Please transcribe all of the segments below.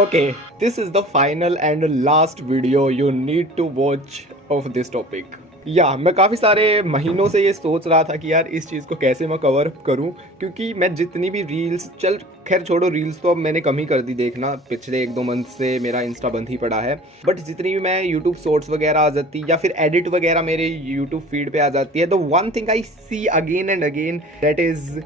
Okay, this is the final and last video you need to watch of this topic. मैं काफ़ी सारे महीनों से ये सोच रहा था कि यार इस चीज़ को कैसे मैं कवर अप करूं, क्योंकि मैं जितनी भी रील्स खैर छोड़ो, रील्स तो अब मैंने कम ही कर दी देखना, पिछले 1-2 मंथ से मेरा इंस्टा बंद ही पड़ा है। बट जितनी भी मैं यूट्यूब शॉर्ट्स वगैरह आ जाती या फिर एडिट वगैरह मेरे यूट्यूब फीड पे आ जाती है, the one thing I see again and again that is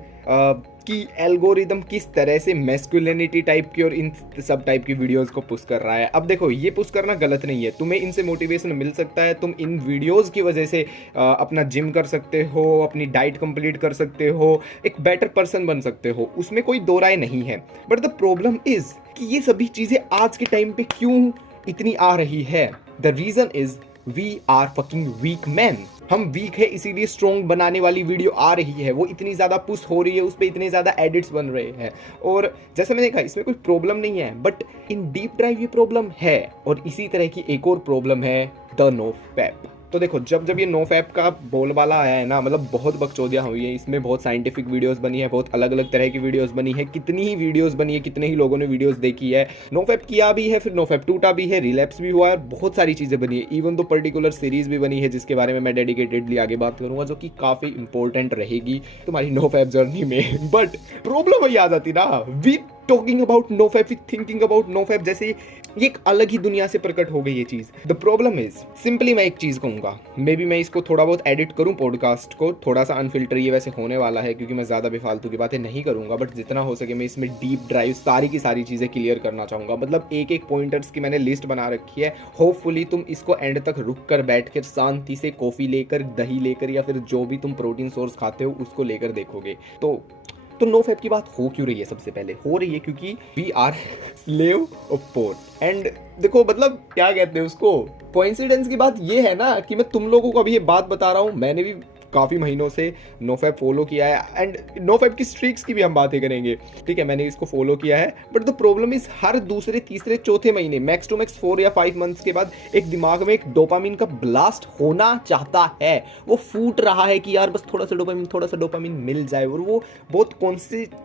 कि एल्गोरिदम किस तरह से मैस्कुलिनिटी टाइप की और इन सब टाइप की वीडियोस को पुश कर रहा है। अब देखो, ये पुश करना गलत नहीं है, तुम्हें इनसे मोटिवेशन मिल सकता है, तुम इन वीडियोस की वजह से अपना जिम कर सकते हो, अपनी डाइट कंप्लीट कर सकते हो, एक बेटर पर्सन बन सकते हो, उसमें कोई दो राय नहीं है। बट द प्रॉब्लम इज कि ये सभी चीज़ें आज के टाइम पे क्यों इतनी आ रही है। The reason is we are fucking weak man. हम वीक है इसीलिए स्ट्रॉन्ग बनाने वाली वीडियो आ रही है, वो इतनी ज़्यादा पुश हो रही है, उस पर इतने ज़्यादा एडिट्स बन रहे हैं। और जैसे मैंने कहा, इसमें कोई प्रॉब्लम नहीं है, बट इन डीप ड्राइव ये प्रॉब्लम है। और इसी तरह की एक और प्रॉब्लम है, द नो फैप। तो देखो, जब ये नो फैप का बोलबाला आया है ना, मतलब बहुत बकचोदियाँ हुई है इसमें, बहुत साइंटिफिक वीडियोस बनी है, बहुत अलग अलग तरह की वीडियोस बनी है, कितनी ही वीडियोस बनी है, कितने ही लोगों ने वीडियोस देखी है, नो फैप किया भी है, फिर नो फैप टूटा भी है, रिलैप्स भी हुआ है, बहुत सारी चीज़ें बनी है। इवन तो पर्टिकुलर सीरीज भी बनी है जिसके बारे में मैं डेडिकेटेडली आगे बात करूंगा, जो कि काफ़ी इंपॉर्टेंट रहेगी तुम्हारी नो फैप जर्नी में। बट प्रॉब्लम वही आ जाती ना, we talking about no fap, thinking about no fap, जैसे ये एक अलग ही दुनिया से प्रकट हो गई ये चीज़। द प्रॉब्लम इज सिंपली, मैं एक चीज़ कहूँगा, मे बी मैं इसको थोड़ा बहुत एडिट करूँ, पॉडकास्ट को थोड़ा सा अनफिल्टर ये वैसे होने वाला है, क्योंकि मैं ज़्यादा बेफालतू की बातें नहीं करूँगा, बट जितना हो सके मैं इसमें डीप ड्राइव सारी की सारी चीज़ें क्लियर करना चाहूँगा। मतलब एक एक पॉइंटर्स की मैंने लिस्ट बना रखी है। होपफुली तुम इसको एंड तक रुक कर बैठ कर शांति से कॉफ़ी लेकर, दही लेकर, या फिर जो भी तुम प्रोटीन सोर्स खाते हो उसको लेकर देखोगे। तो नो फैप की बात हो क्यों रही है? सबसे पहले हो रही है क्योंकि we are slave of porn. And देखो, मतलब क्या कहते हैं उसको, कोइंसिडेंस की बात ये है ना कि मैं तुम लोगों को अभी ये बात बता रहा हूँ, मैंने भी काफ़ी महीनों से नो फैप फॉलो किया है, एंड नो फैप की स्ट्रीक्स की भी हम बातें करेंगे, ठीक है, मैंने इसको फॉलो किया है। बट द प्रॉब्लम इज, हर दूसरे तीसरे चौथे महीने, मैक्स टू मैक्स 4 या 5 मंथ्स के बाद एक दिमाग में एक डोपामिन का ब्लास्ट होना चाहता है। वो फूट रहा है कि यार बस थोड़ा सा डोपामिन मिल जाए, और वो बहुत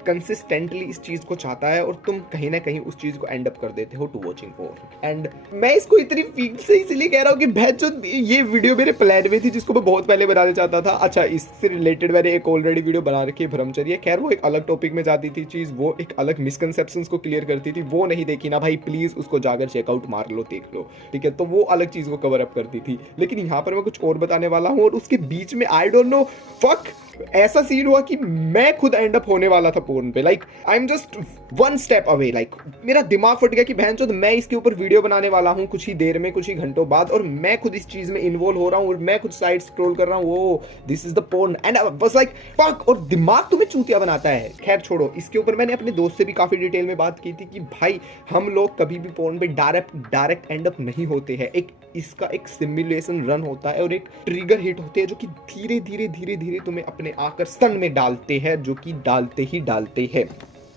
कंसिस्टेंटली इस चीज़ को चाहता है, और तुम कहीं ना कहीं उस चीज़ को एंड अप कर देते हो टू वॉचिंग पोर्न। एंड मैं इसको इतनी फील्ड से इसलिए कह रहा हूँ कि जो ये वीडियो मेरे प्लान में थी, जिसको मैं बहुत पहले बनाना चाहता था। अच्छा, इससे रिलेटेड मैंने एक ऑलरेडी वीडियो बना रखी है, ब्रह्मचर्य। खैर वो एक अलग टॉपिक में जाती थी चीज़, वो एक अलग मिसकंसेप्शंस को क्लियर करती थी। वो नहीं देखी ना भाई, प्लीज़ उसको जाकर चेकआउट मार लो, देख लो, ठीक है। तो वो अलग चीज़ को कवर अप करती थी, लेकिन यहाँ पर मैं कुछ और बताने वाला हूँ, और उसके बीच में आई डोंट नो फक ऐसा सीन हुआ कि मैं खुद एंड अप होने वाला था पोर्न पे। Like I am just 1 step away. Like मेरा दिमाग फट गया कि बहनचोद, मैं इसके ऊपर वीडियो बनाने वाला हूँ कुछ ही देर में, कुछ ही घंटों बाद, और मैं खुद इस चीज में इन्वॉल्व हो रहा हूँ, और मैं खुद साइड स्क्रॉल कर रहा हूँ, वो this is the porn, and बस लाइक फक। और दिमाग तुम्हें चूतिया बनाता है। खैर छोड़ो, इसके ऊपर मैंने अपने दोस्त से भी काफी डिटेल में बात की थी कि भाई हम लोग कभी भी पोर्न पे डायरेक्ट एंड अप नहीं होते हैं। इसका एक सिमुलेशन रन होता है, और एक ट्रिगर हिट होते हैं, जो कि धीरे धीरे तुम्हें अपने आकर स्तन में डालते हैं, जो कि डालते हैं।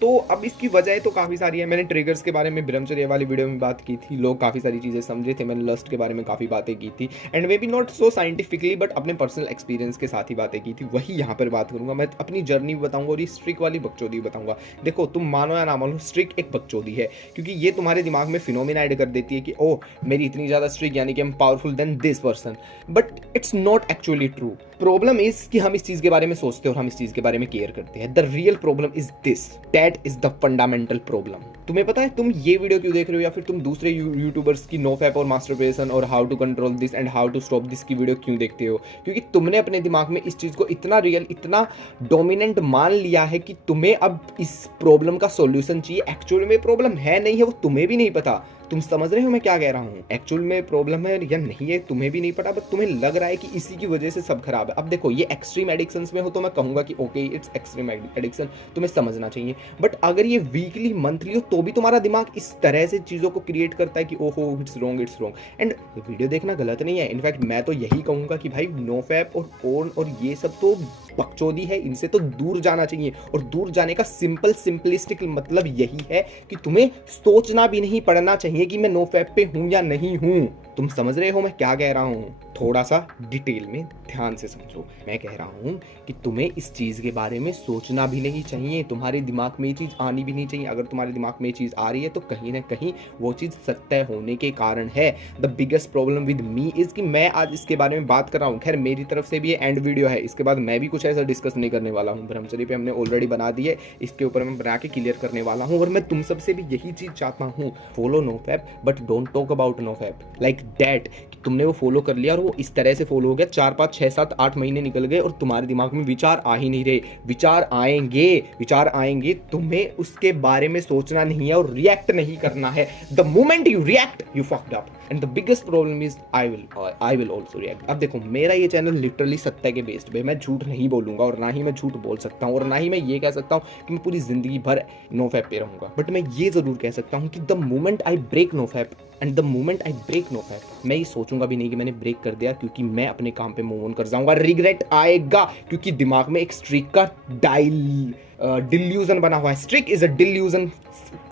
तो अब इसकी वजह तो काफ़ी सारी है। मैंने ट्रिगर्स के बारे में ब्रह्मचर्य वाली वीडियो में बात की थी, लोग काफ़ी सारी चीज़ें समझे थे। मैंने लस्ट के बारे में काफ़ी बातें की थी, and may be not so scientifically, but अपने पर्सनल एक्सपीरियंस के साथ ही बातें की थी। वही यहाँ पर बात करूँगा, मैं अपनी जर्नी भी बताऊँगा, और ये स्ट्रिक वाली बकचोदी भी बताऊँगा। देखो, तुम मानो या ना मानो, स्ट्रिक एक बकचोदी है, क्योंकि ये तुम्हारे दिमाग में फिनोमिना ऐड कर देती है कि ओ मेरी इतनी ज़्यादा स्ट्रिक, यानी कि हम powerful than this person. But it's not actually true. Problem is कि हम इस चीज़ के बारे में सोचते हैं और हम इस चीज़ के बारे में केयर करते हैं। The real problem is this, that is the fundamental problem. तुम्हें पता है तुम ये वीडियो क्यों देख रहे हो, या फिर तुम दूसरे यूट्यूबर्स की नो फैप और मास्टरबेशन और how to control this and how to stop this की वीडियो क्यों देखते हो? क्योंकि तुमने अपने दिमाग में इस चीज़ को इतना रियल, इतना डोमिनेंट मान लिया है कि तुम्हें अब इस प्रॉब्लम का सॉल्यूशन चाहिए। एक्चुअल में प्रॉब्लम है नहीं है, वो तुम्हें भी नहीं पता। तुम समझ रहे हो मैं क्या कह रहा हूँ? एक्चुअल में प्रॉब्लम है या नहीं है तुम्हें भी नहीं पता, बट तुम्हें लग रहा है कि इसी की वजह से सब खराब है। अब देखो, ये एक्सट्रीम एडिक्शंस में हो तो मैं कहूँगा कि ओके इट्स एक्सट्रीम एडिक्शन, तुम्हें समझना चाहिए। बट अगर ये वीकली मंथली हो तो भी तुम्हारा दिमाग इस तरह से चीज़ों को क्रिएट करता है कि ओहो इट्स रॉन्ग। एंड वीडियो देखना गलत नहीं है, इनफैक्ट मैं तो यही कहूँगा कि भाई नो फैप और पोर्न और ये सब तो बकचोदी है, इनसे तो दूर जाना चाहिए। और दूर जाने का सिंपलिस्टिक मतलब यही है कि तुम्हें सोचना भी नहीं पड़ना चाहिए कि मैं नो फैप पे हूँ या नहीं हूँ। तुम समझ रहे हो मैं क्या कह रहा हूँ? थोड़ा सा डिटेल में ध्यान से समझो। मैं कह रहा हूँ कि तुम्हें इस चीज़ के बारे में सोचना भी नहीं चाहिए, तुम्हारे दिमाग में ये चीज़ आनी भी नहीं चाहिए। अगर तुम्हारे दिमाग में ये चीज़ आ रही है तो कहीं ना कहीं वो चीज़ सत्य होने के कारण है। The biggest problem with me is कि मैं आज इसके बारे में बात कर रहा हूँ। खैर मेरी तरफ से भी ये एंड वीडियो है, इसके बाद मैं भी कुछ ऐसा डिस्कस नहीं करने वाला हूँ। ब्रह्मचर्य पे हमने ऑलरेडी बना दी है, इसके ऊपर मैं बना के क्लियर करने वाला हूँ। और मैं तुम सबसे भी यही चीज़ चाहता हूँ, follow NoFap but don't talk about NoFap like that. तुमने वो फॉलो कर लिया और वो इस तरह से फॉलो हो गया, 4 5 6 7 8 महीने निकल गए और तुम्हारे दिमाग में विचार आ ही नहीं रहे। विचार आएंगे, तुम्हें उसके बारे में सोचना नहीं है और रिएक्ट नहीं करना है। The moment you react you fucked up and the biggest problem is I will also react. अब देखो मेरा ये चैनल लिटरली सत्य के बेस्ड पे, मैं झूठ नहीं बोलूंगा और ना ही मैं झूठ बोल सकता हूँ और ना ही मैं ये कह सकता हूँ कि मैं पूरी जिंदगी भर नोफैप पे रहूंगा। बट मैं ये जरूर कह सकता हूँ कि the moment I break NoFap and the moment I break NoFap, मैं ये सोचूंगा भी नहीं कि मैंने ब्रेक कर दिया, क्योंकि मैं अपने काम पे मूव ऑन कर जाऊंगा। रिग्रेट आएगा क्योंकि दिमाग में एक स्ट्रिक का डिल्यूजन बना हुआ है। Streak is a delusion,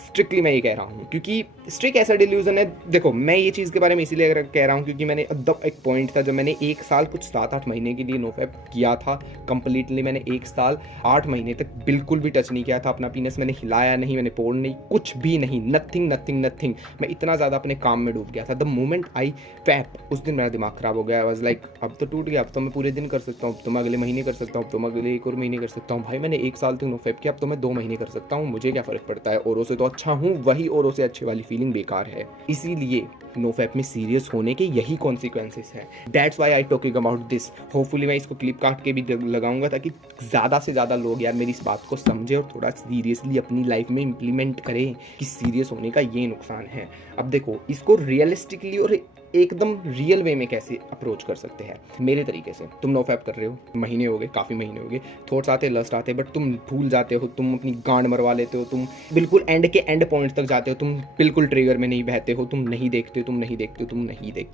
strictly मैं ये कह रहा हूँ क्योंकि स्ट्रिक ऐसा डिल्यूजन है। देखो मैं ये चीज़ के बारे में इसीलिए कह रहा हूँ क्योंकि मैंने एक पॉइंट था जब मैंने 1 साल कुछ 7 8 महीने के लिए नोफैप किया था कंप्लीटली। मैंने 1 साल 8 महीने तक बिल्कुल भी टच नहीं किया था अपना पीनस, मैंने हिलाया नहीं, मैंने पोड़ नहीं, कुछ भी नहीं, नथिंग। मैं इतना ज़्यादा अपने काम में डूब गया था। द मोमेंट आई फैप उस दिन मेरा दिमाग खराब हो गया। आई वाज लाइक अब तो टूट गया, अब तो मैं पूरे दिन कर सकता हूँ, अब तो मैं अगले महीने कर सकता हूँ, अब तो मैं अगले 1 और महीने कर सकता हूँ। भाई मैंने 1 साल तक नोफैप किया, अब तो मैं 2 महीने कर सकता हूँ, मुझे क्या फ़र्क पड़ता है, औरों से तो अच्छा हूँ। वही औरों से अच्छे वाली फीलिंग बेकार है। इसीलिए नोफैप में सीरियस होने के यही कॉन्सिक्वेंसेस हैं। That's why I talking about this. Hopefully मैं इसको क्लिप काट के भी लगाऊंगा ताकि ज़्यादा से ज़्यादा लोग यार मेरी इस बात को समझें और थोड़ा सीरियसली अपनी लाइफ में इम्प्लीमेंट करें कि सीरियस होने का ये नुकसान है। अब देखो इसको रियलिस्टिकली और एकदम रियल वे में कैसे अप्रोच कर सकते हैं। मेरे तरीके से तुम नोफैप कर रहे हो, महीने हो गए, काफ़ी महीने हो गए, थॉट्स आते, लस्ट आते, बट तुम भूल जाते हो, तुम अपनी गांड मरवा लेते हो, तुम बिल्कुल एंड के एंड पॉइंट तक जाते हो, तुम बिल्कुल ट्रिगर में नहीं बहते हो, तुम नहीं देखते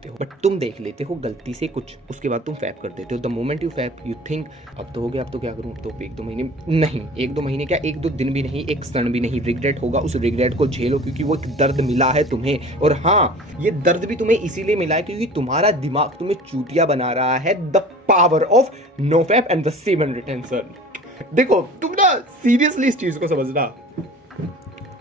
हो, बट तुम देख लेते हो गलती से कुछ, उसके बाद तुम फैप कर देते हो। The moment you fap you think अब तो हो गया, अब तो क्या करूँ, अब तो 1 2 महीने नहीं, 1 2 महीने क्या, 1 2 दिन भी नहीं, 1 क्षण भी नहीं। रिग्रेट होगा, उस रिग्रेट को झेलो क्योंकि वो एक दर्द मिला है तुम्हें। और हाँ, ये दर्द भी तुम्हें इसीलिए मिला है क्योंकि तुम्हारा दिमाग तुम्हें चूतिया बना रहा है। The power of NoFap and the semen retention. देखो तुम ना सीरियसली इस चीज को समझना,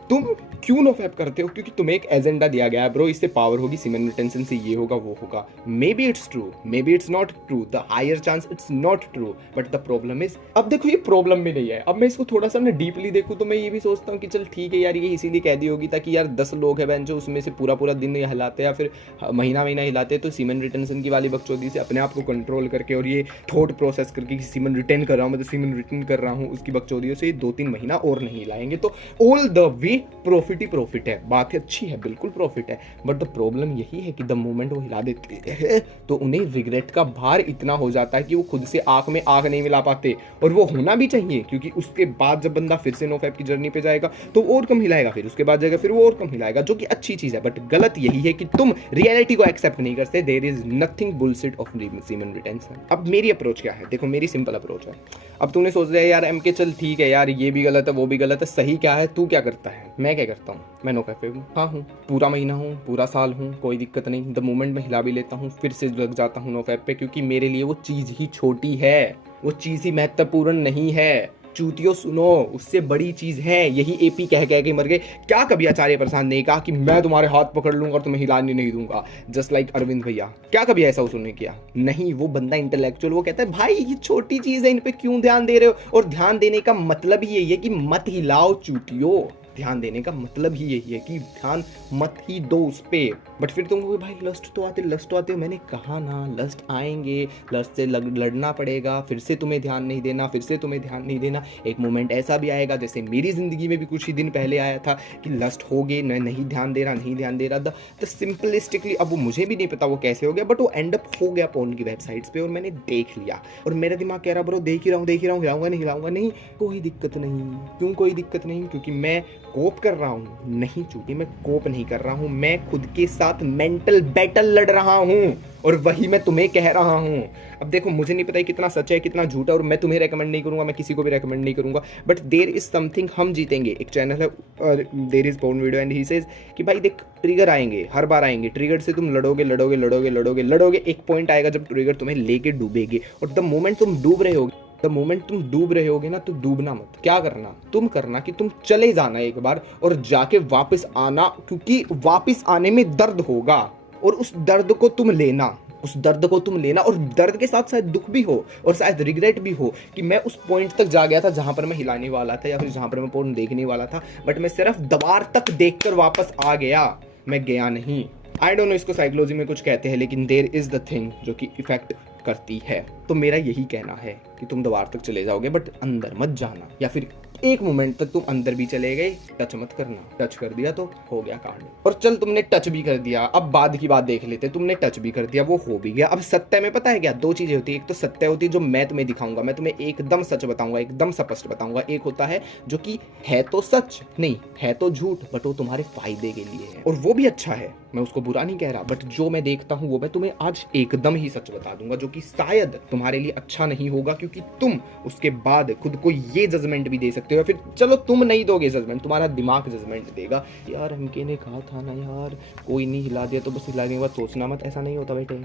तुम क्यों नोफैप करते हो? क्योंकि तुम्हें एक एजेंडा दिया गया है, ब्रो इससे पावर होगी, सीमेन रिटेंशन से ये होगा वो होगा। Maybe it's true, maybe it's not true, the higher chance it's not true, but the problem is, अब देखो ये प्रॉब्लम भी नहीं है। अब मैं इसको थोड़ा सा ना डीपली देखूँ तो मैं ये भी सोचता हूँ कि चल ठीक है यार, ये इसीलिए कह दी होगी ताकि यार 10 लोग हैं बहन जो उसमें से पूरा दिन हिलाते या फिर महीना हिलाते, तो सीमेन रिटेंशन की वाली बकचोदी से अपने आप को कंट्रोल करके और ये थॉट प्रोसेस करके सीमेन रिटेन कर रहा हूँ, मैं तो सीमेन रिटेन कर रहा हूँ, उसकी बकचोदियों से 2-3 महीना और नहीं हिलाएंगे तो all the way profit he profit है। बात है अच्छी है, बिल्कुल प्रॉफिट है, बट द प्रॉब्लम यही है कि द मोमेंट वो हिला देते हैं तो उन्हें रिग्रेट का भार इतना हो जाता है कि वो खुद से आंख में आंख नहीं मिला पाते। और वो होना भी चाहिए क्योंकि उसके बाद जब बंदा फिर से नोफैप की जर्नी पे जाएगा तो और कम हिलाएगा, फिर उसके बाद जाएगा फिर वो और कम हिलाएगा, जो कि अच्छी चीज है। बट गलत यही है कि तुम रियलिटी को एक्सेप्ट नहीं करते। There is nothing bullshit of semen retention. अब मेरी अप्रोच क्या है? देखो मेरी सिंपल अप्रोच है। अब तूने सोच रहा है यार एम के चल ठीक है यार, ये भी गलत है वो भी गलत है, सही क्या है? तू क्या करता है? मैं क्या करता हूँ? मैं नोफैप पे हाँ हूँ, पूरा महीना हूँ, पूरा साल हूँ, कोई दिक्कत नहीं। द मोमेंट में हिला भी लेता हूँ, फिर से लग जाता हूँ नोफैप पे क्योंकि मेरे लिए वो चीज़ ही छोटी है, वो चीज़ ही महत्वपूर्ण नहीं है। चूतियों सुनो, उससे बड़ी चीज है। यही एपी कह के मर गए। क्या कभी आचार्य प्रसाद ने कहा कि मैं तुम्हारे हाथ पकड़ लूंगा और तुम्हें हिलाने नहीं दूंगा, जस्ट लाइक अरविंद भैया? क्या कभी ऐसा उसने किया? नहीं। वो बंदा इंटेलेक्चुअल, वो कहता है भाई ये छोटी चीज है, इन पे क्यों ध्यान दे रहे हो? और ध्यान देने का मतलब ही यही है कि मत हिलाओ चूतियों। ध्यान देने का मतलब ही यही है कि ध्यान मत ही दो उस पे। बट फिर तुम भाई लस्ट तो आते। मैंने कहा ना लस्ट आएंगे, लस्ट से लड़ना पड़ेगा, फिर से तुम्हें ध्यान नहीं देना, एक मोमेंट ऐसा भी आएगा जैसे मेरी जिंदगी में भी कुछ ही दिन पहले आया था कि लस्ट हो गए, मैं नहीं ध्यान दे रहा द सिंपलिस्टिकली। अब वो मुझे भी नहीं पता वो कैसे हो गया, बट वो एंड अप हो गया पोर्न की वेबसाइट्स पे और मैंने देख लिया और मेरा दिमाग कह रहा ब्रो देख ही रहा हूँ, हिलाऊंगा नहीं, कोई दिक्कत नहीं। क्यों कोई दिक्कत नहीं? क्योंकि मैं कोप कर रहा हूं। नहीं चूंकि मैं कोप नहीं कर रहा हूं, मैं खुद के साथ मेंटल बैटल लड़ रहा हूं। और वही मैं तुम्हें कह रहा हूँ। अब देखो, मुझे नहीं पता कितना सच है कितना झूठ है, और मैं तुम्हें रेकमेंड नहीं करूँगा, मैं किसी को भी रेकमेंड नहीं करूँगा, बट देर इज़ समथिंग। हम जीतेंगे। एक चैनल है और there is porn video and he says कि भाई देख, ट्रिगर आएंगे, हर बार आएंगे, ट्रिगर से तुम लड़ोगे लड़ोगे लड़ोगे लड़ोगे लड़ोगे, एक पॉइंट आएगा जब ट्रिगर तुम्हें लेके डूबेगी, और द मोमेंट तुम डूब रहे होगे, द मोमेंट तुम डूब रहे होगे ना, तो डूबना मत। क्या करना, तुम करना कि तुम चले जाना एक बार और जाके वापस आना, क्योंकि वापस आने में दर्द होगा, और उस दर्द को तुम लेना, उस दर्द को तुम लेना, और दर्द के साथ शायद दुख भी हो और शायद रिग्रेट भी हो कि मैं उस पॉइंट तक जा गया था जहां पर मैं हिलाने वाला था या फिर जहां पर मैं पोर्न देखने वाला था, बट मैं सिर्फ दीवार तक देखकर वापस आ गया, मैं गया नहीं। आई डोंट नो इसको साइकोलॉजी में कुछ कहते हैं, लेकिन देयर इज द थिंग जो कि इफेक्ट करती है। तो मेरा यही कहना है कि तुम दीवार तक चले जाओगे, बट अंदर मत जाना, या फिर एक मोमेंट तक तुम अंदर भी चले गए, टच मत करना। टच कर दिया तो हो गया कांड। और चल, तुमने टच भी कर दिया, अब बाद की बात देख लेते। तुमने टच भी कर दिया, वो हो भी गया। अब सत्य में पता है क्या, दो चीजें होती है। एक तो सत्य होती है जो मैं तुम्हें दिखाऊंगा, मैं तुम्हें एकदम सच बताऊंगा, एकदम स्पष्ट बताऊंगा। एक होता है जो कि है तो सच नहीं, है तो झूठ, बट वो तुम्हारे फायदे के लिए है, और वो भी अच्छा है, मैं उसको बुरा नहीं कह रहा, बट जो मैं देखता हूँ वो मैं तुम्हें आज एकदम ही सच बता दूंगा, जो कि शायद तुम्हारे लिए अच्छा नहीं होगा, क्योंकि तुम उसके बाद खुद को ये जजमेंट भी दे सकते हो, या फिर चलो तुम नहीं दोगे जजमेंट, तुम्हारा दिमाग जजमेंट देगा, यार एमके ने कहा था ना यार, कोई नहीं हिला दिया तो बस हिलाने के बाद सोचना मत। ऐसा नहीं होता बेटे,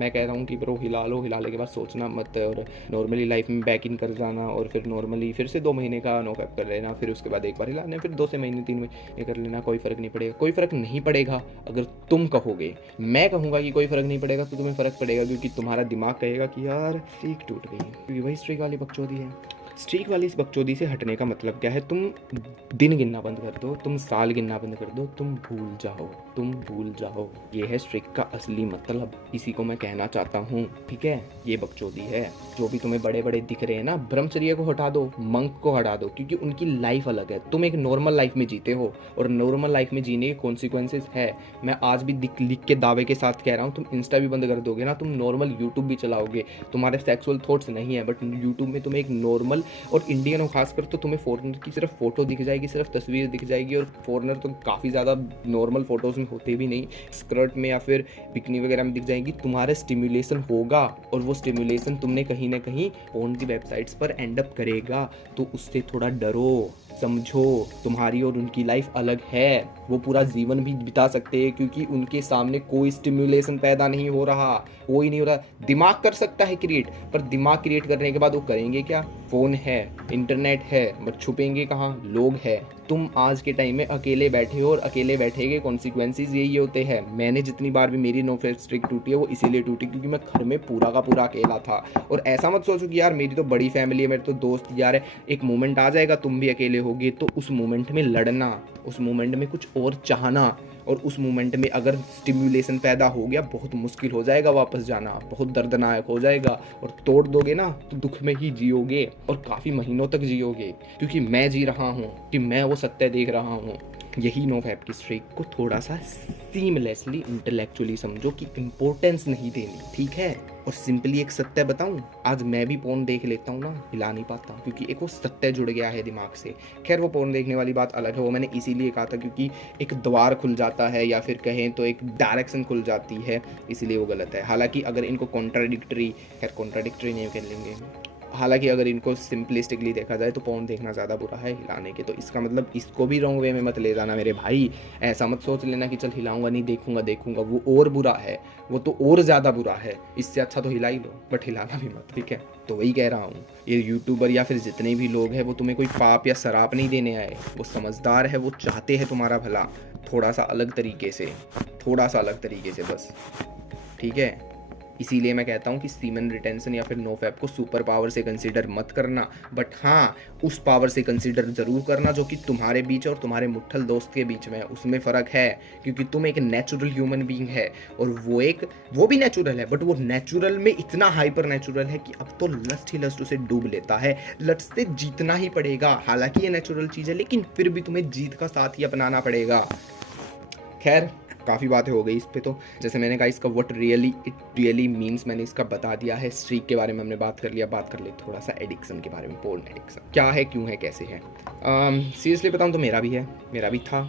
मैं कह रहा हूँ कि ब्रो हिला लो, हिलाने के बाद सोचना मत, और नॉर्मली लाइफ में बैक इन कर जाना, और फिर नॉर्मली फिर से 2 महीने का नो फैप कर लेना, फिर उसके बाद एक बार हिलाना, फिर 2 से महीने 3 महीने कर लेना, कोई फ़र्क नहीं पड़ेगा। कोई फ़र्क नहीं पड़ेगा अगर तुम कहोगे। मैं कहूँगा कि कोई फ़र्क नहीं पड़ेगा, तो तुम्हें फ़र्क पड़ेगा, क्योंकि तुम्हारा दिमाग कहेगा कि यार स्ट्रीक टूट गई, क्योंकि वही स्ट्रीक वाली बकचोदी है। स्ट्रीक वाली इस बकचोदी से हटने का मतलब क्या है, तुम दिन गिनना बंद कर दो, तुम साल गिनना बंद कर दो, तुम भूल जाओ, तुम भूल जाओ। ये है स्ट्रीक का असली मतलब, इसी को मैं कहना चाहता हूँ, ठीक है। ये बकचोदी है। जो भी तुम्हें बड़े बड़े दिख रहे हैं ना, ब्रह्मचर्य को हटा दो, मंक को हटा दो, क्योंकि उनकी लाइफ अलग है। तुम एक नॉर्मल लाइफ में जीते हो, और नॉर्मल लाइफ में जीने के कॉन्सिक्वेंसेज है। मैं आज भी लिख के दावे के साथ कह रहा हूँ, तुम इंस्टा भी बंद कर दोगे ना, तुम नॉर्मल यूट्यूब भी चलाओगे, तुम्हारे सेक्सुअल थॉट्स नहीं है, बट यूट्यूब में तुम्हें एक नॉर्मल, और इंडियन हो खासकर, तो तुम्हें फॉरेनर की सिर्फ फोटो दिख जाएगी, सिर्फ तस्वीर दिख जाएगी, और फॉरेनर तो काफ़ी ज़्यादा नॉर्मल फोटोज़ में होते भी नहीं, स्कर्ट में या फिर बिकनी वगैरह में दिख जाएगी। तुम्हारा स्टिमुलेशन होगा, और वो स्टिमुलेशन तुमने कहीं ना कहीं पोर्न की वेबसाइट्स पर एंड अप करेगा। तो उससे थोड़ा डरो, समझो, तुम्हारी और उनकी लाइफ अलग है। वो पूरा जीवन भी बिता सकते हैं, क्योंकि उनके सामने कोई स्टिमुलेशन पैदा नहीं हो रहा, कोई नहीं हो रहा। दिमाग कर सकता है क्रिएट, पर दिमाग क्रिएट करने के बाद वो करेंगे क्या? फ़ोन है, इंटरनेट है, बट छुपेंगे कहाँ? लोग हैं। तुम आज के टाइम में अकेले बैठे हो, और अकेले बैठे के कॉन्सिक्वेंसेज यही होते हैं। मैंने जितनी बार भी मेरी नो फैप स्ट्रिक टूटी है, वो इसीलिए टूटी क्योंकि मैं घर में पूरा का पूरा अकेला था। और ऐसा मत सोचो कि यार मेरी तो बड़ी फैमिली है, मेरे तो दोस्त यार है। एक मोमेंट आ जाएगा तुम भी अकेले होगे, तो उस मोमेंट में लड़ना, उस मोमेंट में कुछ और चाहना, और उस मोमेंट में अगर स्टिम्युलेशन पैदा हो गया, बहुत मुश्किल हो जाएगा वापस जाना, बहुत दर्दनाक हो जाएगा, और तोड़ दोगे ना तो दुख में ही जियोगे, और काफ़ी महीनों तक जियोगे। क्योंकि मैं जी रहा हूँ, कि मैं वो सत्य देख रहा हूँ। यही नो फैप की स्ट्रीक को थोड़ा सा सीमलेसली इंटेलेक्चुअली समझो, कि इम्पोर्टेंस नहीं देनी, ठीक है। और सिंपली एक सत्य बताऊं, आज मैं भी पोर्न देख लेता हूँ ना, हिला नहीं पाता, क्योंकि एक वो सत्य जुड़ गया है दिमाग से। खैर, वो पोर्न देखने वाली बात अलग है, वो मैंने इसीलिए कहा था क्योंकि एक द्वार खुल जाता है, या फिर कहें तो एक डायरेक्शन खुल जाती है, इसीलिए वो गलत है। हालांकि अगर इनको कॉन्ट्राडिक्टरी नहीं कर लेंगे, हालांकि अगर इनको सिंपलिस्टिकली देखा जाए तो पोर्न देखना ज़्यादा बुरा है हिलाने के, तो इसका मतलब इसको भी रॉन्ग वे में मत ले जाना मेरे भाई। ऐसा मत सोच लेना कि चल हिलाऊंगा नहीं, देखूंगा, वो और बुरा है, वो तो और ज़्यादा बुरा है। इससे अच्छा तो हिला ही लो, बट हिलाना भी मत, ठीक है। तो वही कह रहा हूँ, ये यूट्यूबर या फिर जितने भी लोग हैं, वो तुम्हें कोई पाप या शराप नहीं देने आए, वो समझदार है, वो चाहते हैं तुम्हारा भला, थोड़ा सा अलग तरीके से बस, ठीक है। इसीलिए मैं कहता हूँ कि सीमन रिटेंशन या फिर नो फैप को सुपर पावर से कंसीडर मत करना, बट हाँ, उस पावर से कंसीडर जरूर करना जो कि तुम्हारे बीच और तुम्हारे मुट्ठल दोस्त के बीच में है। उसमें फ़र्क है, क्योंकि तुम एक नेचुरल ह्यूमन बीइंग है, और वो भी नेचुरल है, बट वो नेचुरल में इतना हाइपर नेचुरल है कि अब तो लस्ट ही लस्ट उसे डूब लेता है। लस्ट से जीतना ही पड़ेगा। हालांकि ये नेचुरल चीज़ है, लेकिन फिर भी तुम्हें जीत का साथ ही अपनाना पड़ेगा। खैर, काफ़ी बातें हो गई इस पे, तो जैसे मैंने कहा, इसका व्हाट इट रियली मीन्स मैंने इसका बता दिया है। स्ट्रीक के बारे में हमने बात कर लिया, बात कर ले थोड़ा सा एडिक्शन के बारे में। पोर्न एडिक्शन क्या है, क्यों है, कैसे है। सीरियसली बताऊँ तो मेरा भी था,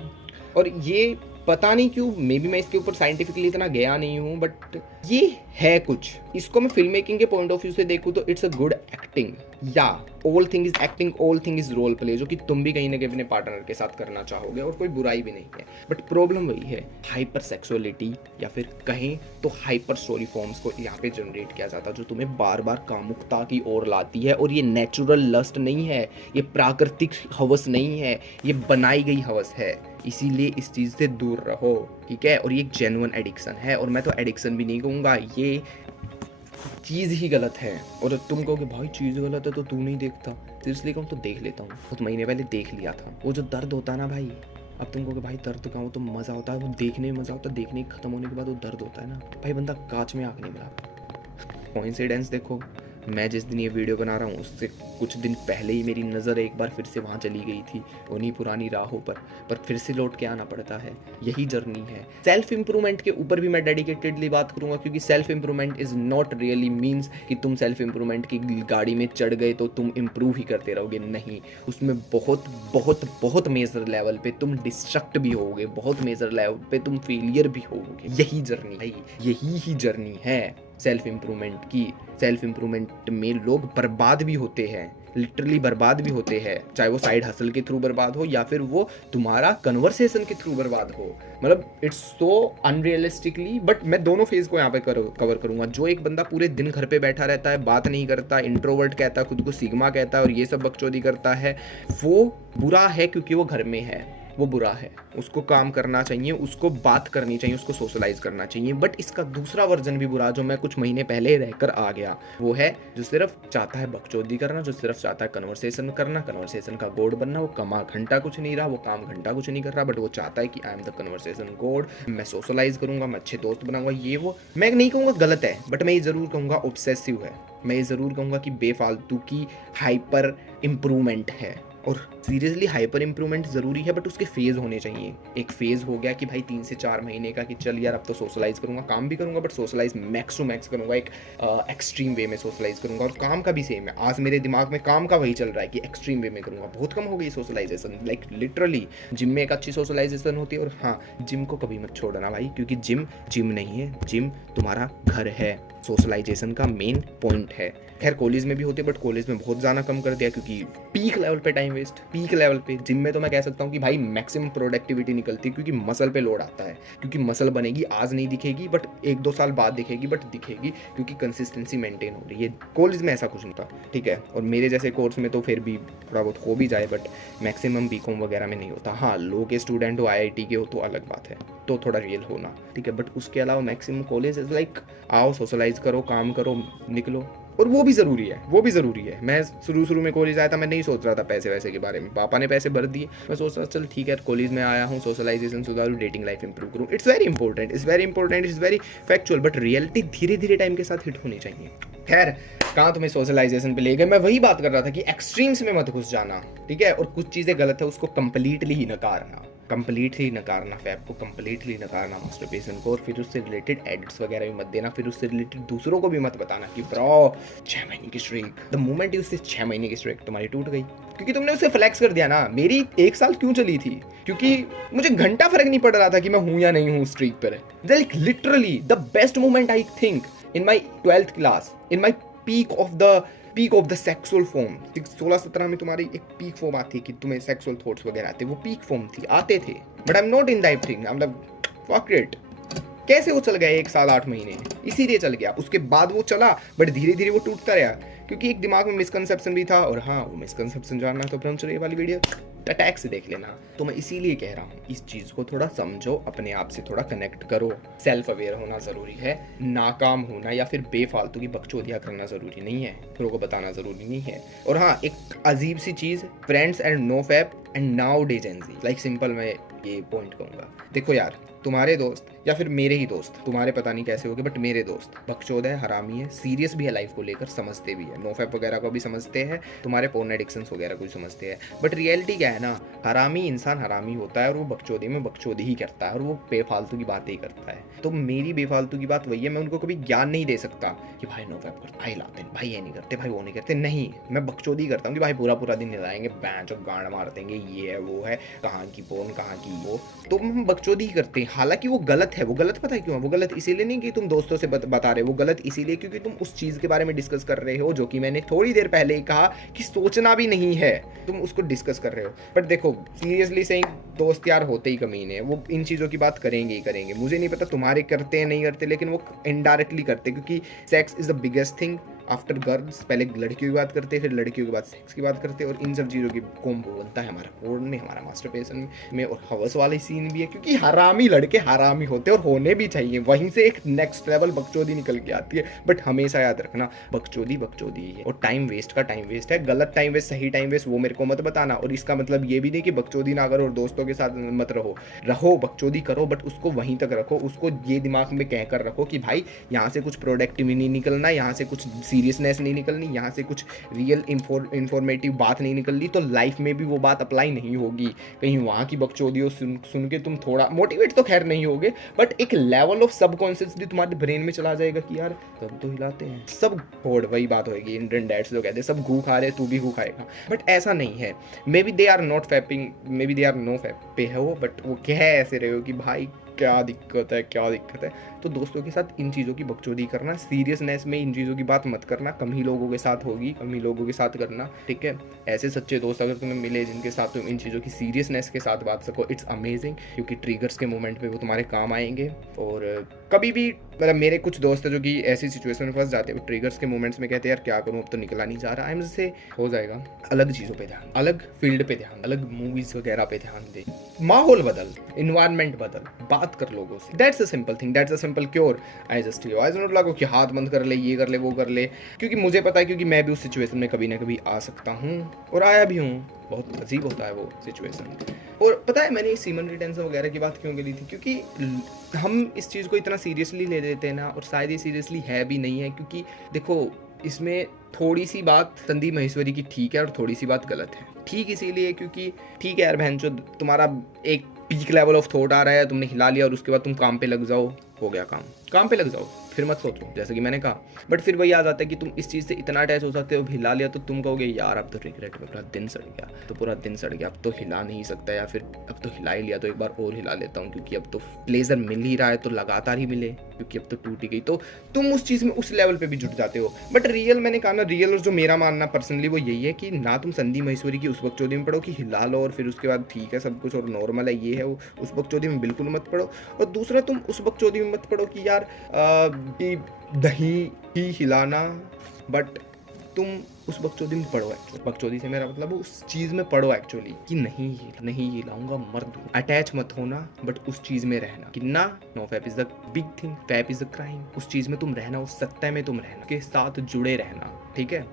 और ये पता नहीं क्यों, मे बी मैं इसके ऊपर साइंटिफिकली इतना गया नहीं हूँ, बट ये है कुछ। इसको मैं फिल्म मेकिंग के पॉइंट ऑफ व्यू से देखूँ तो इट्स अ गुड एक्टिंग, या all thing is acting, all thing is role play, जो कि तुम भी कहीं ना कहीं अपने पार्टनर के साथ करना चाहोगे, और कोई बुराई भी नहीं है। बट प्रॉब्लम वही है, हाइपर सेक्सुअलिटी या फिर कहें तो हाइपर स्टोरी फॉर्म्स को यहाँ पे जनरेट किया जाता है, जो तुम्हें बार बार कामुकता की ओर लाती है। और ये नेचुरल लस्ट नहीं है, ये प्राकृतिक हवस नहीं है, ये बनाई गई हवस है। इसीलिए इस चीज़ से दूर रहो, ठीक है। और ये एक जेन्युइन एडिक्शन है, और मैं तो एडिक्शन भी नहीं कहूँगा, ये चीज़ ही गलत है। और तुम कहोगे भाई चीज़ गलत है तो तू नहीं देखता, सीरियसली कहूँ तो देख लेता हूँ। कुछ महीने पहले देख लिया था। वो जो दर्द होता है ना भाई, अब तुम कहोगे भाई दर्द कहाँ, वो तो मज़ा होता है, वो देखने में मज़ा होता है, देखने खत्म होने के बाद वो दर्द होता है ना भाई, बंदा कांच में आँख नहीं मिलाता। कोइंसिडेंस देखो, मैं जिस दिन ये वीडियो बना रहा हूँ उससे कुछ दिन पहले ही मेरी नज़र एक बार फिर से वहाँ चली गई थी, उन्हीं पुरानी राहों पर फिर से लौट के आना पड़ता है। यही जर्नी है। सेल्फ इंप्रूवमेंट के ऊपर भी मैं डेडिकेटेडली बात करूँगा, क्योंकि self improvement is not really means कि तुम सेल्फ इंप्रूवमेंट की गाड़ी में चढ़ गए तो तुम इम्प्रूव ही करते रहोगे, नहीं। उसमें बहुत बहुत बहुत मेजर लेवल पे तुम डिस्ट्रक्ट भी होगे, बहुत मेजर लेवल पे तुम फेलियर भी होगे। यही जर्नी है, यही ही जर्नी है सेल्फ इंप्रूवमेंट की। सेल्फ इंप्रूवमेंट में लोग बर्बाद भी होते हैं, लिटरली बर्बाद भी होते हैं, चाहे वो साइड हसल के थ्रू बर्बाद हो या फिर वो तुम्हारा कन्वर्सेशन के थ्रू बर्बाद हो। मतलब इट्स सो अनरियलिस्टिकली, बट मैं दोनों फेज को यहाँ पे कवर करूंगा। जो एक बंदा पूरे दिन घर पे बैठा रहता है, बात नहीं करता, इंट्रोवर्ट कहता है, खुद को सिग्मा कहता है और ये सब बकचोदी करता है, वो बुरा है क्योंकि वो घर में है, वो बुरा है। उसको काम करना चाहिए, उसको बात करनी चाहिए, उसको सोशलाइज करना चाहिए। बट इसका दूसरा वर्जन भी बुरा, जो मैं कुछ महीने पहले रहकर आ गया, वो है जो सिर्फ चाहता है बकचोदी करना, जो सिर्फ चाहता है कन्वर्सेशन करना, कन्वर्सेशन का गॉड बनना। वो कमा घंटा कुछ नहीं रहा, वो काम घंटा कुछ नहीं कर रहा, बट वो चाहता है कि I am the conversation God, मैं सोशलाइज करूंगा, मैं अच्छे दोस्त बनाऊंगा। ये वो मैं नहीं कहूँगा गलत है, बट मैं ये जरूर कहूँगा ऑब्सेसिव है। मैं ये जरूर कहूँगा कि बेफालतू की हाइपर इम्प्रूवमेंट है। और सीरियसली हाइपर इंप्रूवमेंट ज़रूरी है, बट उसके फेज़ होने चाहिए। एक फेज़ हो गया कि भाई 3 से 4 महीने का कि चल यार अब तो सोशलाइज करूंगा, काम भी करूंगा, but socialize max to max करूंगा, एक एक्सट्रीम वे में सोशलाइज करूंगा। और काम का भी सेम है, आज मेरे दिमाग में काम का वही चल रहा है कि एक्सट्रीम वे में करूंगा। बहुत कम हो गई सोशलाइजेशन, लाइक लिटरली जिम में एक अच्छी सोशलाइजेशन होती है। और हाँ, जिम को कभी मत छोड़ना भाई, क्योंकि जिम नहीं है, जिम तुम्हारा घर है। सोशलाइजेशन का मेन पॉइंट है। खैर कॉलेज में भी होते, बट कॉलेज में बहुत ज़्यादा कम कर दिया, क्योंकि पीक लेवल पे टाइम वेस्ट, पीक लेवल पे। जिम में तो मैं कह सकता हूँ कि भाई मैक्सिमम प्रोडक्टिविटी निकलती है, क्योंकि मसल पे लोड आता है, क्योंकि मसल बनेगी, आज नहीं दिखेगी, बट 1-2 साल बाद दिखेगी, बट दिखेगी क्योंकि कंसिस्टेंसी मेंटेन हो रही है। कॉलेज में ऐसा कुछ नहीं था, ठीक है। और मेरे जैसे कोर्स में तो फिर भी थोड़ा बहुत हो भी जाए, बट मैक्सिमम बीकॉम वगैरह में नहीं होता। हाँ, लो के स्टूडेंट हो, IIT के हो तो अलग बात है, तो थोड़ा रियल होना, ठीक है। बट उसके अलावा मैक्सिमम कॉलेज इज लाइक आओ, सोशलाइज करो, काम करो, निकलो। और वो भी ज़रूरी है, वो भी ज़रूरी है। मैं शुरू में कॉलेज आया था, मैं नहीं सोच रहा था पैसे वैसे के बारे में, पापा ने पैसे भर दिए, मैं सोच रहा चल ठीक है, कॉलेज में आया हूँ, सोशलाइजेशन सुधारूँ, डेटिंग लाइफ इंप्रूव करूँ। It's very important, it's very important, it's very factual, but reality धीरे धीरे टाइम के साथ हिट होनी चाहिए। खैर कहाँ तुम्हें सोशलाइजेशन पे ले गए। मैं वही बात कर रहा था कि एक्सट्रीम्स में मत घुस जाना, ठीक है। और कुछ चीज़ें गलत है उसको कंप्लीटली ही नकारना, कंप्लीटली नकारना फैब को, कंप्लीटली नकारना मास्टरबेशन को, और फिर उससे रिलेटेड एडिट्स वगैरह भी मत देना, फिर उससे रिलेटेड दूसरों को भी मत बताना कि ब्रो 6 महीने की स्ट्रीक, द मोमेंट उससे 6 महीने की स्ट्रीक तुम्हारी टूट गई, क्योंकि तुमने उसे फ्लैक्स कर दिया ना। मेरी 1 साल क्यों चली थी, क्योंकि मुझे घंटा फर्क नहीं पड़ रहा था कि मैं हूँ या नहीं हूँ स्ट्रीक पर। Literally the best moment I think in my 12th class, in my peak of the sexual form. 16-17 में तुम्हारी एक पीक फॉर्म आती है कि तुम्हें सेक्सुअल थॉट्स वगैरह आते, वो पीक फॉर्म थी, आते थे, but I am not in that thing. मतलब फक इट, कैसे वो चल गया 1 साल 8 महीने, इसीलिए चल गया। उसके बाद वो चला, बट धीरे धीरे वो टूटता रहा, क्योंकि एक दिमाग में मिसकंसेप्शन भी था। और हाँ, वो मिसकंसेप्शन जानना तो ब्रह्मचर्य वाली वीडियो अटैक से देख लेना। तो मैं इसीलिए कह रहा हूँ, इस चीज़ को थोड़ा समझो, अपने आप से थोड़ा कनेक्ट करो। सेल्फ अवेयर होना ज़रूरी है, नाकाम होना या फिर बेफालतू की बकचोदियाँ करना ज़रूरी नहीं है, लोगों को बताना ज़रूरी नहीं है। और हाँ, एक अजीब सी चीज़, friends and no fap and now day Gen Z, like simple मैं ये पॉइंट कहूँगा। देखो यार, तुम्हारे दोस्त या फिर मेरे ही दोस्त, तुम्हारे पता नहीं कैसे होगे, बट मेरे दोस्त बकचोद है, हरामी है, सीरियस भी है लाइफ को लेकर, समझते भी है, नो फैप वगैरह को भी समझते हैं, तुम्हारे पोर्न एडिक्शंस वगैरह को भी समझते हैं। बट रियलिटी क्या है ना, हरामी इंसान हरामी होता है और वो बकचोदी में बकचोदी ही करता है और वो बेफालतू की बातें ही करता है। तो मेरी बेफालतू की बात वही है, मैं उनको कभी ज्ञान नहीं दे सकता कि भाई नो फैप करते, भाई लाते हैं, भाई ये नहीं करते, भाई वो नहीं करते। नहीं, मैं बकचोदी करता हूँ कि भाई पूरा पूरा दिन हिलाएंगे, बैंच और गांड मार देंगे, ये है वो है, कहाँ की बोन कहाँ की वो। तो हम बकचोदी ही करते हैं, हालांकि वो गलत है। वो गलत पता है क्यों है? वो गलत इसीलिए नहीं कि तुम दोस्तों से बता रहे हो, वो गलत इसीलिए क्योंकि तुम उस चीज़ के बारे में डिस्कस कर रहे हो जो कि मैंने थोड़ी देर पहले ही कहा कि सोचना भी नहीं है, तुम उसको डिस्कस कर रहे हो। बट देखो सीरियसली से दोस्त यार होते ही कमीने हैं, वो इन चीज़ों की बात करेंगे ही करेंगे। मुझे नहीं पता तुम्हारे करते हैं नहीं करते, लेकिन वो इनडायरेक्टली करते, क्योंकि sex is the biggest thing after girls. पहले लड़कियों की बात करते, फिर लड़कियों के बाद सेक्स की बात करते, और इन सब चीज़ों की कॉम्बो बनता है हमारा पोर्न में, हमारा मास्टरबेशन में, और हवस वाले सीन भी है, क्योंकि हरामी लड़के हरामी होते हैं और होने भी चाहिए। वहीं से एक नेक्स्ट लेवल बकचोदी निकल के आती है। बट हमेशा याद रखना, बकचोदी बकचोदी ही है, और टाइम वेस्ट का टाइम वेस्ट है। गलत टाइम वेस्ट सही टाइम वेस्ट वो मेरे को मत बताना। और इसका मतलब ये भी नहीं कि बकचोदी ना करो और दोस्तों के साथ मत रहो बकचोदी करो, बट उसको वहीं तक रखो। उसको ये दिमाग में कहकर रखो कि भाई यहाँ से कुछ प्रोडक्टिव नहीं निकलना, यहाँ से कुछ सीरियसनेस नहीं निकलनी, यहाँ से कुछ रियल इंफॉर्मेटिव बात नहीं निकलनी, तो लाइफ में भी वो बात अप्लाई नहीं होगी। कहीं वहाँ की बकचोदियों सुन के तुम थोड़ा मोटिवेट तो खैर नहीं होगे, बट एक लेवल ऑफ सबकॉन्शियसली तुम्हारे ब्रेन में चला जाएगा कि यार सब तो हिलाते हैं, सब होड़ वही बात होगी। इंडियन डैड्स जो कहते हैं सब घू खा रहे, तू भी घू खाएगा। बट ऐसा नहीं है। Maybe they are not fapping, maybe they are no fap पे है वो, बट वो कह ऐसे रहे हो कि भाई क्या दिक्कत है, क्या दिक्कत है। तो दोस्तों के साथ इन चीज़ों की बकचोदी करना, सीरियसनेस में इन चीज़ों की बात मत करना। कम ही लोगों के साथ होगी, कम ही लोगों के साथ करना, ठीक है। ऐसे सच्चे दोस्त अगर तुम्हें मिले जिनके साथ तुम इन चीज़ों की सीरियसनेस के साथ बात सको, इट्स अमेजिंग, क्योंकि ट्रिगर्स के मोमेंट पे वो तुम्हारे काम आएंगे। और कभी भी मतलब मेरे कुछ दोस्त हैं जो कि ऐसी सिचुएशन में फंस जाते हैं, ट्रिगर्स के मोमेंट्स में कहते हैं यार क्या करूँ, अब तो निकला नहीं जा रहा। आई एम से हो जाएगा, अलग चीज़ों पे ध्यान, अलग फील्ड पे ध्यान, अलग मूवीज़ वगैरह पे ध्यान दे, माहौल बदल, इन्वायरमेंट बदल, बात कर लोगों से। That's a simple thing, that's a simple cure. I just you, I don't लागो कि हाथ बंद कर ले, ये कर ले, वो कर ले, क्योंकि मुझे पता है, क्योंकि मैं भी उस सिचुएशन में कभी ना कभी आ सकता हूँ और आया भी हूँ। बहुत अजीब होता है वो सिचुएशन। और पता है मैंने सीमन रिटेंशन वगैरह की बात क्यों करी थी, क्योंकि हम इस चीज़ को इतना सीरियसली ले लेते हैं ना, और शायद ये सीरियसली है भी नहीं है। क्योंकि देखो इसमें थोड़ी सी बात संदीप माहेश्वरी की ठीक है और थोड़ी सी बात गलत है। ठीक इसीलिए क्योंकि ठीक है यार बहनचो, तुम्हारा एक पीक लेवल ऑफ थॉट आ रहा है, तुमने हिला लिया और उसके बाद तुम काम पे लग जाओ, हो गया काम पे लग जाओ, फिर मत सोचो, जैसे कि मैंने कहा। बट फिर वही आ जाता है कि तुम इस चीज़ से इतना अटैच हो सकते हो, हिला लिया तो तुम कहोगे यार अब तो रिग्रेट में पूरा दिन सड़ गया, तो पूरा दिन सड़ गया, अब तो हिला नहीं सकता, या फिर अब तो हिला ही लिया तो एक बार और हिला लेता हूँ, क्योंकि अब तो प्लेजर मिल ही रहा है तो लगातार ही मिले, क्योंकि अब तो टूट ही गई। तो तुम उस चीज़ में उस लेवल पर भी जुट जाते हो। बट रियल, मैंने कहा ना, रियल और जो मेरा मानना पर्सनली वो यही है कि ना तुम संदीप माहेश्वरी की उस बकचोदी में पढ़ो कि हिला लो और फिर उसके बाद ठीक है सब कुछ और नॉर्मल है, ये है वो, उस बकचोदी में बिल्कुल मत पढ़ो। और दूसरा, तुम उस बकचोदी में मत पढ़ो कि यार दही ही हिलाना, बट तुम उस बकचोदी में पढ़ो। एक्चुअली बकचोदी से मेरा मतलब उस चीज़ में पढ़ो एक्चुअली कि नहीं हिलाऊंगा, मर दूँ। अटैच मत होना, बट उस चीज़ में रहना कि ना, no fap is the big thing, fap is the crime. उस चीज़ में तुम रहना, उस सत्ता में तुम रहना, के साथ जुड़े रहना, ठीक है।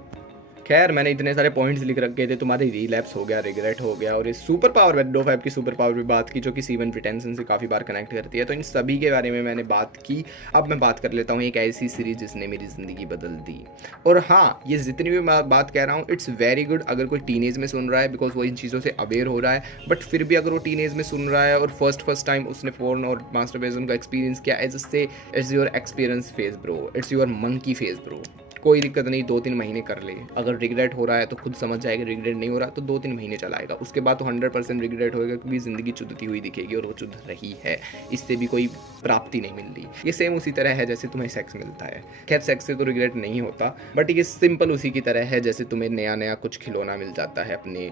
खैर मैंने इतने सारे पॉइंट्स लिख रखे थे, तुम्हारे रिलैप्स हो गया, रिग्रेट हो गया, और इस सुपर पावर नो फैप की सुपर पावर भी बात की जो कि सीवन रिटेंशन से काफ़ी बार कनेक्ट करती है। तो इन सभी के बारे में मैंने बात की। अब मैं बात कर लेता हूँ एक ऐसी सीरीज जिसने मेरी ज़िंदगी बदल दी। और हाँ, ये जितनी भी मैं बात कह रहा हूँ इट्स वेरी गुड अगर कोई टीनेज में सुन रहा है, बिकॉज वो इन चीज़ों से अवेयर हो रहा है। बट फिर भी अगर वो टीनेज में सुन रहा है और फर्स्ट टाइम उसने फोन और मास्टरबेशन का एक्सपीरियंस किया, एज से it's your experience phase bro, it's your monkey phase bro. कोई दिक्कत नहीं, 2-3 महीने कर ले। अगर रिग्रेट हो रहा है तो खुद समझ जाएगा, रिग्रेट नहीं हो रहा तो 2-3 महीने चलाएगा, उसके बाद तो 100% रिग्रेट होएगा, क्योंकि ज़िंदगी चुदती हुई दिखेगी और वो चुद रही है, इससे भी कोई प्राप्ति नहीं मिल रही। ये सेम उसी तरह है जैसे तुम्हें सेक्स मिलता है। खैर सेक्स से तो रिग्रेट नहीं होता, बट ये सिंपल उसी की तरह है जैसे तुम्हें नया कुछ खिलौना मिल जाता है अपने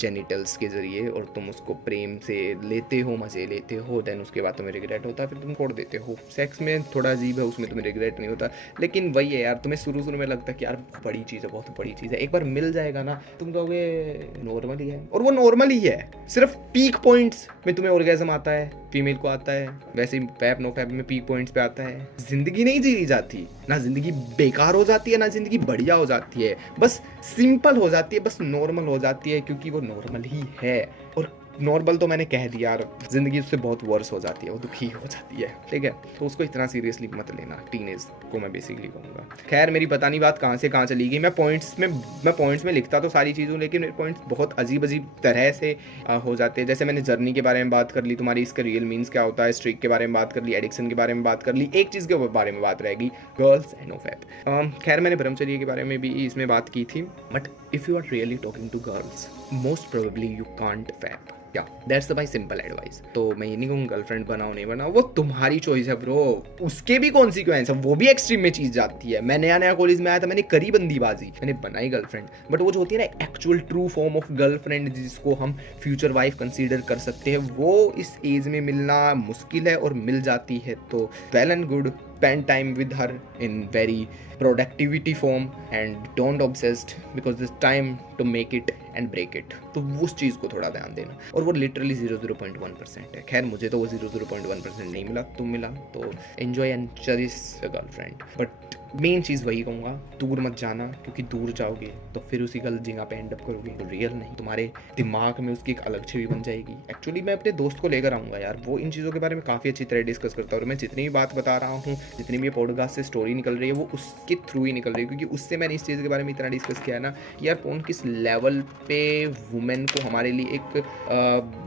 जेनिटल्स के ज़रिए, और तुम उसको प्रेम से लेते हो, मज़े लेते हो, देन उसके बाद तुम्हें रिग्रेट होता है, फिर तुम छोड़ देते हो। सेक्स में थोड़ा अजीब है, उसमें तुम्हें रिग्रेट नहीं होता, लेकिन वही है यार, तुम्हें शुरू में लगता है कि यार बड़ी चीज़ है, बहुत बड़ी चीज़ है, एक बार मिल जाएगा ना तुम कहोगे नॉर्मल ही है, और वो नॉर्मल ही है। सिर्फ पीक पॉइंट्स में तुम्हें ऑर्गेज़म आता है, फीमेल को आता है, वैसे ही फैप नो फैप में पीक पॉइंट्स पे आता है। जिंदगी नहीं जी जाती ना, जिंदगी बेकार हो जाती है ना जिंदगी बढ़िया हो जाती है, बस सिंपल हो जाती है, बस नॉर्मल हो जाती है, क्योंकि वो नॉर्मल ही है। और नॉर्मल तो मैंने कह दिया यार, ज़िंदगी उससे बहुत वर्स हो जाती है, वो दुखी हो जाती है, ठीक है। तो उसको इतना सीरियसली मत लेना, टीनेज को मैं बेसिकली कहूँगा। खैर मेरी पता नहीं बात कहाँ से कहाँ चली गई। मैं पॉइंट्स में लिखता तो सारी चीज़ों, लेकिन मेरे पॉइंट्स बहुत अजीब तरह से हो जाते हैं। जैसे मैंने जर्नी के बारे में बात कर ली, तुम्हारी इसका रियल मीन्स क्या होता है, स्ट्रीक के बारे में बात कर ली, एडिक्शन के बारे में बात कर ली, एक चीज़ के बारे में बात रहेगी, गर्ल्स एंड नोफैप। खैर मैंने ब्रह्मचर्य के बारे में भी इसमें बात की थी, but if you are really talking to girls most probably you can't fap. या that's the my simple advice. तो मैं ये नहीं कहूँ गर्लफ्रेंड बनाओ नहीं बनाओ, वो तुम्हारी चॉइस है ब्रो, उसके भी कॉन्सिक्वेंस है, वो भी एक्सट्रीम में चीज जाती है। मैं नया कॉलेज में आया था, मैंने करी बंदीबाजी, मैंने बनाई गर्लफ्रेंड, बट वो जो होती है ना actual true form of girlfriend जिसको हम फ्यूचर वाइफ कंसीडर कर सकते हैं, वो इस एज में मिलना मुश्किल है, और मिल जाती है तो well and good, spend time with her in very productivity form and don't obsessed because there's time to make it and break it। तो उस चीज़ को थोड़ा ध्यान देना, और वो लिटरली 0.1% है। खैर मुझे तो वो 0.1% नहीं मिला, तुम मिला तो enjoy and cherish your girlfriend. But main चीज़ वही कहूँगा, दूर मत जाना, क्योंकि दूर जाओगे तो फिर उसी गलत जगह पे एंड अप करोगे, तो रियल नहीं, तुम्हारे दिमाग में उसकी एक अलग छवि बन जाएगी। एक्चुअली मैं अपने दोस्त को लेकर आऊँगा यार, वो इन चीज़ों के बारे में काफ़ी अच्छी तरह डिस्कस करता है, और मैं जितनी भी बात बता रहा हूँ, जितनी भी पॉडकास्ट से स्टोरी निकल रही है, वो उसके थ्रू ही निकल रही है, क्योंकि उससे मैंने इस चीज़ के बारे में इतना डिस्कस किया है ना कि यार कौन किस लेवल पे वुमेन को हमारे लिए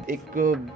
एक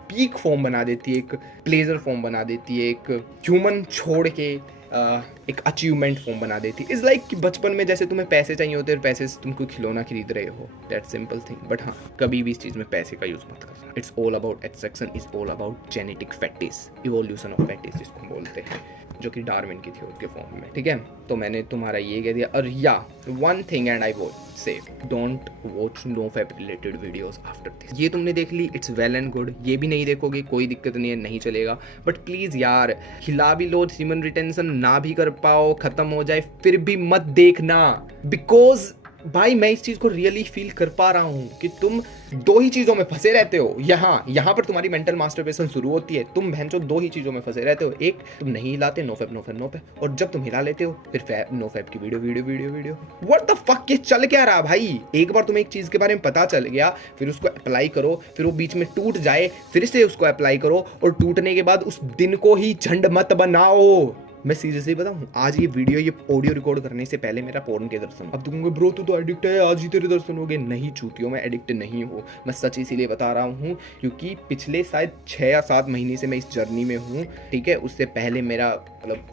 पीक फॉर्म बना देती है, एक प्लेजर फॉर्म बना देती है, एक ह्यूमन छोड़ के एक अचीवमेंट फॉर्म बना देती है। इज़ लाइक कि बचपन में जैसे तुम्हें पैसे चाहिए होते हैं, पैसे से तुम कोई खिलौना खरीद रहे हो, दैट सिंपल थिंग। बट हाँ, कभी भी इस चीज़ में पैसे का यूज़ मत करना। It's all about extraction, is all about genetic fitness, evolution of fitness जिसको बोलते हैं, जो कि डार्विन की थी उसके फॉर्म में, ठीक है। तो मैंने तुम्हारा ये कह दिया। और या one thing and I would say, don't watch NoFap related videos after this. ये तुमने देख ली, इट्स वेल एंड गुड, ये भी नहीं देखोगे कोई दिक्कत नहीं है, नहीं चलेगा, बट प्लीज़ यार हिला भी लो, ह्यूमन रिटेंशन ना भी कर पाओ, खत्म हो जाए, फिर भी मत देखना। बिकॉज भाई मैं इस चीज को रियली फील कर पा रहा हूं कि तुम दो ही चीजों में फंसे रहते हो। यहाँ पर तुम्हारी मेंटल मास्टरबेशन शुरू होती है। तुम भैंचो दो ही चीजों में फंसे रहते हो, एक तुम नहीं हिलाते, नोफैप, और जब तुम हिला लेते हो फिर नोफैप की वीडियो। व्हाट द फक, ये चल क्या रहा भाई? एक बार तुम्हें एक चीज के बारे में पता चल गया, फिर उसको अप्लाई करो, फिर वो बीच में टूट जाए, फिर से उसको अप्लाई करो, और टूटने के बाद उस दिन को ही झंड मत बनाओ। मैं सीरियसली बताऊं, आज ये वीडियो, ये ऑडियो रिकॉर्ड करने से पहले मेरा पोर्न के दर्शन, अब तुम ब्रो तू तो एडिक्ट है, आज ही तेरे दर्शन हो गए। नहीं चूतियो, मैं एडिक्ट नहीं हूँ। मैं सच इसीलिए बता रहा हूँ क्योंकि पिछले शायद 6 या 7 महीने से मैं इस जर्नी में हूँ, ठीक है। उससे पहले मेरा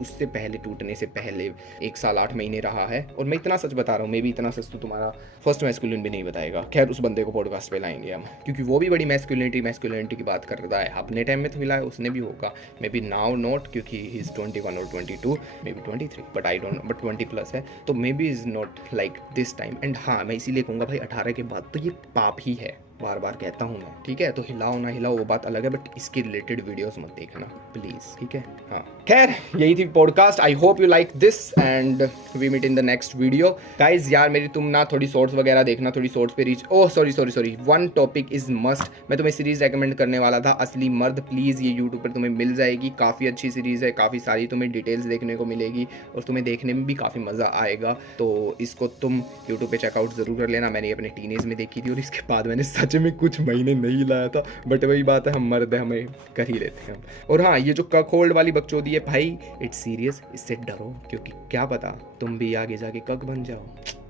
उससे पहले टूटने से पहले 1 साल 8 महीने रहा है, और मैं इतना सच बता रहा हूँ। मे भी इतना सच तो तुम्हारा फर्स्ट मैस्कुलिन भी नहीं बताएगा। खैर उस बंदे को पॉडकास्ट पे लाएंगे हम, क्योंकि वो भी बड़ी मैस्कुलिनिटी की बात कर रहा है। अपने टाइम में तो मिला है, उसने भी होगा, मे बी नाउ नॉट, क्योंकि ही इज 21 और 22, may be 23, but I don't, but 20+ है, तो may be is not like this time. And हाँ, मैं इसीलिए कहूँगा भाई 18 के बाद तो ये पाप ही है, बार बार कहता हूँ मैं, ठीक है। तो हिलाओ ना हिलाओ वो बात अलग है, बट इसके रिलेटेड वीडियोस मत देखना प्लीज, ठीक है। हाँ खैर यही थी podcast. I hope you like this and we meet in the next video guys. यार मेरी तुम ना थोड़ी शॉर्ट्स वगैरह देखना, थोड़ी शॉर्ट्स पे reach, oh sorry, one topic is must. मैं तुम्हें सीरीज रेकमेंड करने वाला था, असली मर्द। प्लीज़ ये यूट्यूब पर तुम्हें मिल जाएगी, काफ़ी अच्छी सीरीज़ है, काफ़ी सारी तुम्हें डिटेल्स देखने को मिलेगी, और तुम्हें देखने में भी काफ़ी मज़ा आएगा। तो इसको तुम यूट्यूब पे चेकआउट ज़रूर कर लेना। मैंने अपने टीनेज में देखी थी, और इसके बाद मैंने सच में कुछ महीने नहीं लाया था, बट वही बात है, हम मर्द है, हमें कर ही लेते हैं। और हाँ, ये जो कक होल्ड वाली बकचोदी है भाई, इट्स सीरियस, इससे डरो, क्योंकि क्या पता तुम भी आगे जाके कक बन जाओ।